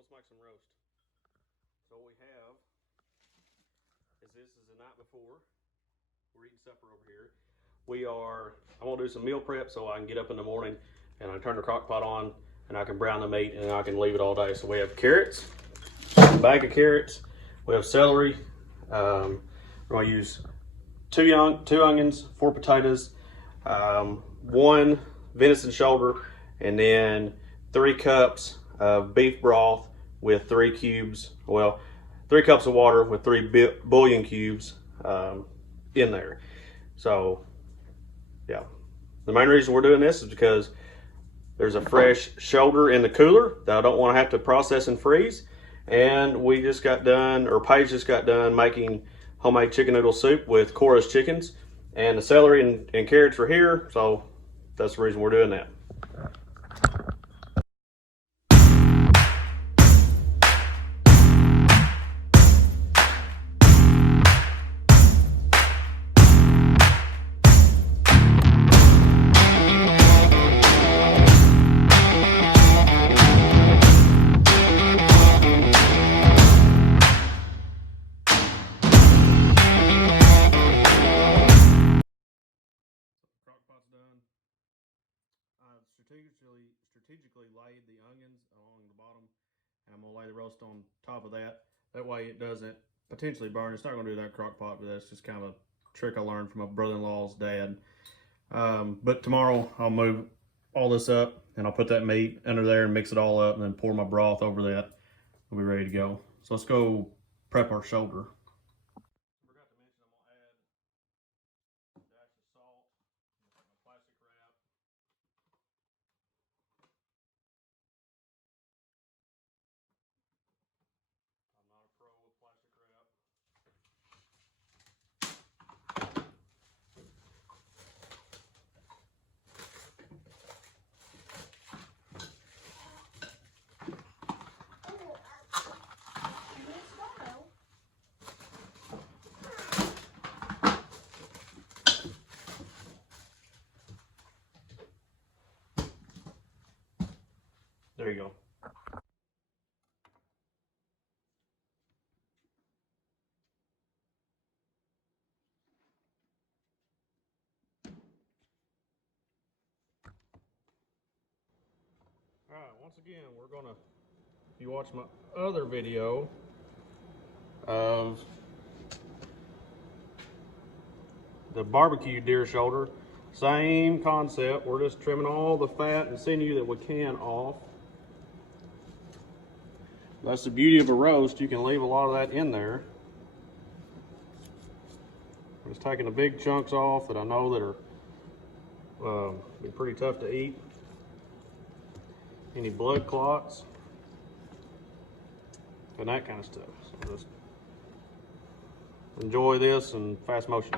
let's make some roast. So what we have is this is the night before. We're eating supper over here. I'm gonna do some meal prep so I can get up in the morning and I turn the crock pot on and I can brown the meat and I can leave it all day. So we have carrots, a bag of carrots, we have celery, we're gonna use two onions, 4 potatoes, 1 venison shoulder, and then 3 cups of beef broth with 3 cups of water with 3 bouillon cubes in there. So yeah, the main reason we're doing this is because there's a fresh shoulder in the cooler that I don't want to have to process and freeze. And we just got done, or Paige just got done making homemade chicken noodle soup with Cora's chickens. And the celery and carrots are here, so that's the reason we're doing that. Crock-pot's done. I've strategically laid the onions along the bottom, and I'm gonna lay the roast on top of that. That way it doesn't potentially burn. It's not gonna do that crock pot, but that's just kind of a trick I learned from my brother-in-law's dad. But tomorrow I'll move all this up and I'll put that meat under there and mix it all up and then pour my broth over that. We'll be ready to go. So let's go prep our shoulder. Forgot to mention I'm gonna add a dash of salt, my plastic wrap. I'm not a pro with plastic wrap. There you go. All right, once again, we're gonna, if you watch my other video of the barbecue deer shoulder, same concept. We're just trimming all the fat and sinew that we can off. That's the beauty of a roast. You can leave a lot of that in there. I'm just taking the big chunks off that I know that are be pretty tough to eat. Any blood clots and that kind of stuff. So just enjoy this in fast motion.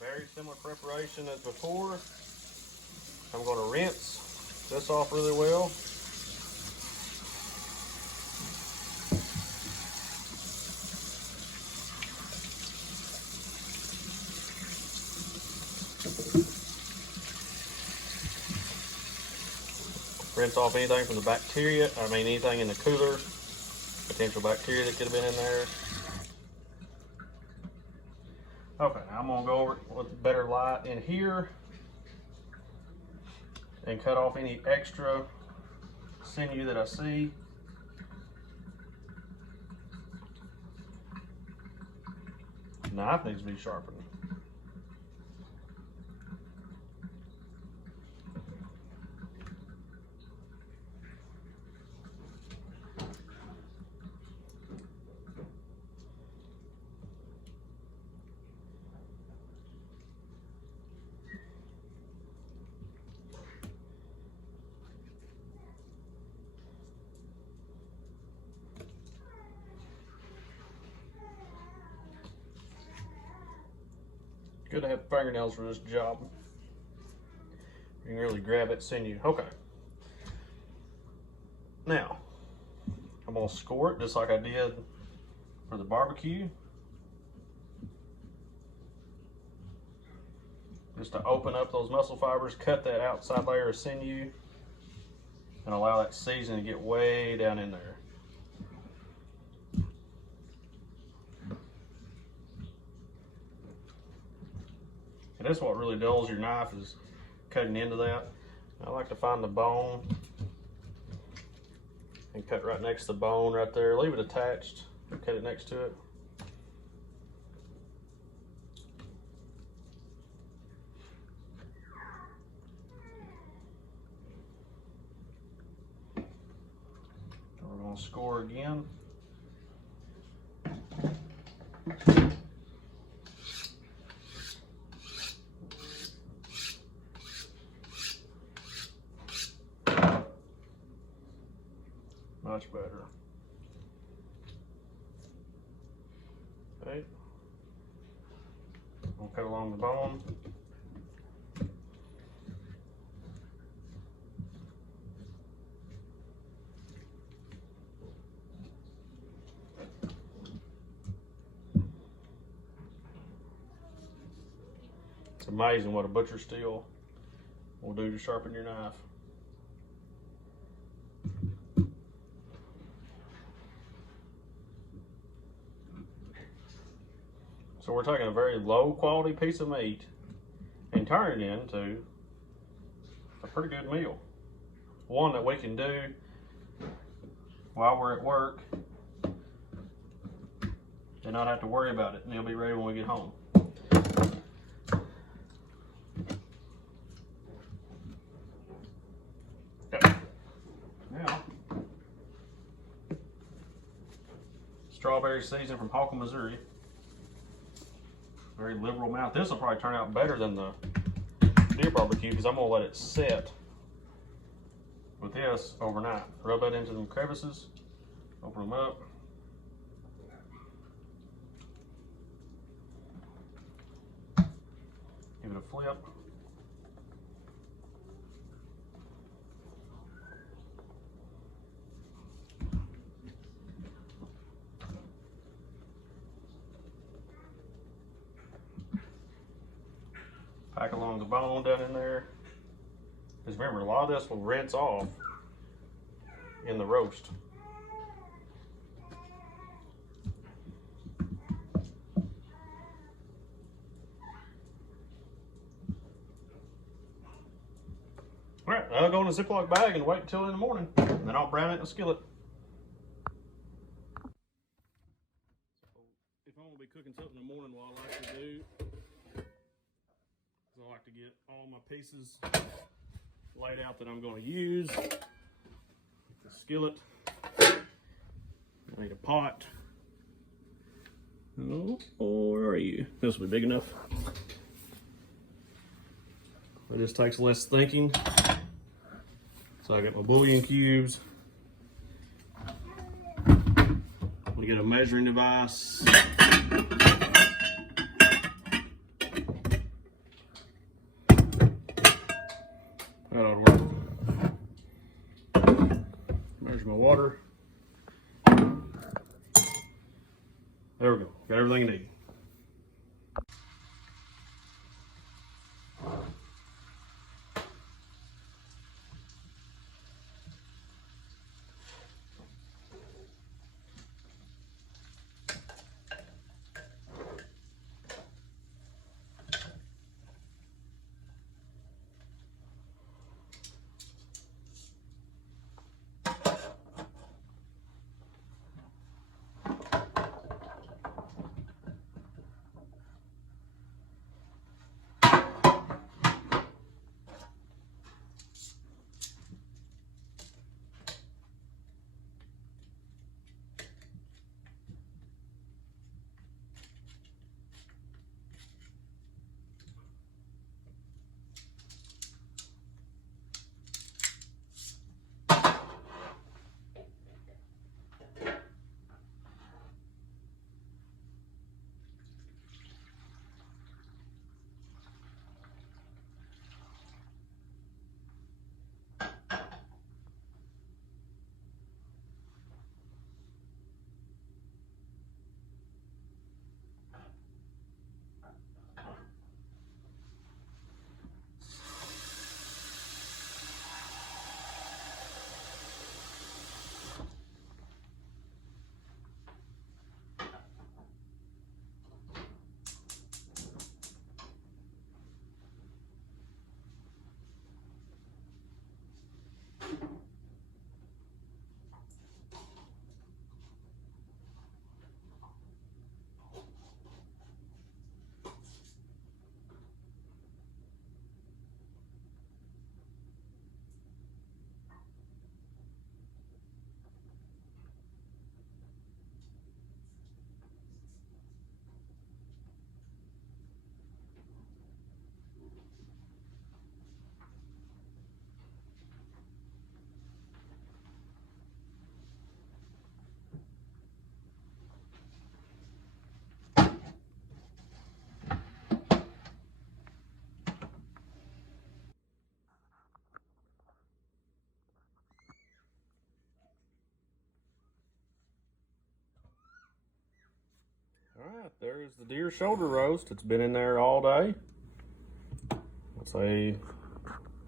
Very similar preparation as before. I'm going to rinse this off really well. Rinse off anything from the bacteria, anything in the cooler, potential bacteria that could have been in there. Okay, now I'm gonna go over it with better light in here and cut off any extra sinew that I see. Knife needs to be sharpened. Good to have fingernails for this job. You can really grab that sinew. Okay. Now, I'm gonna score it just like I did for the barbecue. Just to open up those muscle fibers, cut that outside layer of sinew, and allow that seasoning to get way down in there. And that's what really dulls your knife, is cutting into that. I like to find the bone and cut right next to the bone right there. Leave it attached, cut it next to it. We're going to score again. Much better. Okay. We'll cut along the bone. It's amazing what a butcher steel will do to sharpen your knife. So we're taking a very low quality piece of meat and turning it into a pretty good meal. One that we can do while we're at work and not have to worry about it, and it'll be ready when we get home. Okay. Now, strawberry season from Holcomb, Missouri. Very liberal amount. This will probably turn out better than the deer barbecue because I'm gonna let it set with this overnight. Rub that into them crevices, open them up. Give it a flip. Pack along the bone down in there. Because remember, a lot of this will rinse off in the roast. All right, I'll go in a Ziploc bag and wait until in the morning. And then I'll brown it in a skillet. If I'm gonna be cooking something in the morning, what I like to do is I like to get all my pieces laid out that I'm going to use. The skillet. I need a pot. Oh, where are you? This will be big enough. It just takes less thinking. So I got my bouillon cubes. We get a measuring device. That ought to work. Measure my water. There we go. Got everything you need. right, there's the deer shoulder roast. It's been in there all day. Let's say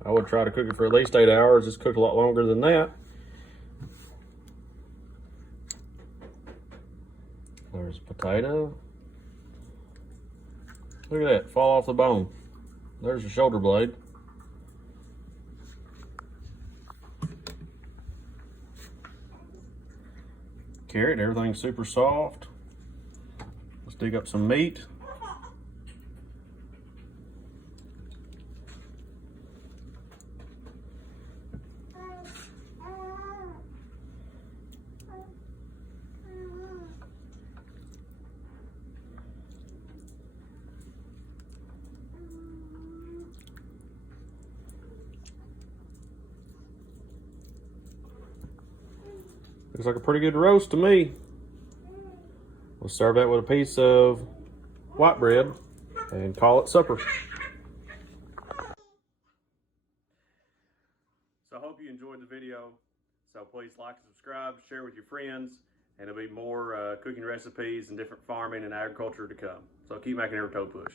I would try to cook it for at least 8 hours. It's cooked a lot longer than that. There's potato. Look at that, fall off the bone. There's the shoulder blade. Carrot, everything's super soft. Let's dig up some meat. Looks like a pretty good roast to me. We'll serve that with a piece of white bread and call it supper. So I hope you enjoyed the video. So please like and subscribe, share with your friends, and there'll be more cooking recipes and different farming and agriculture to come. So keep making every toe push.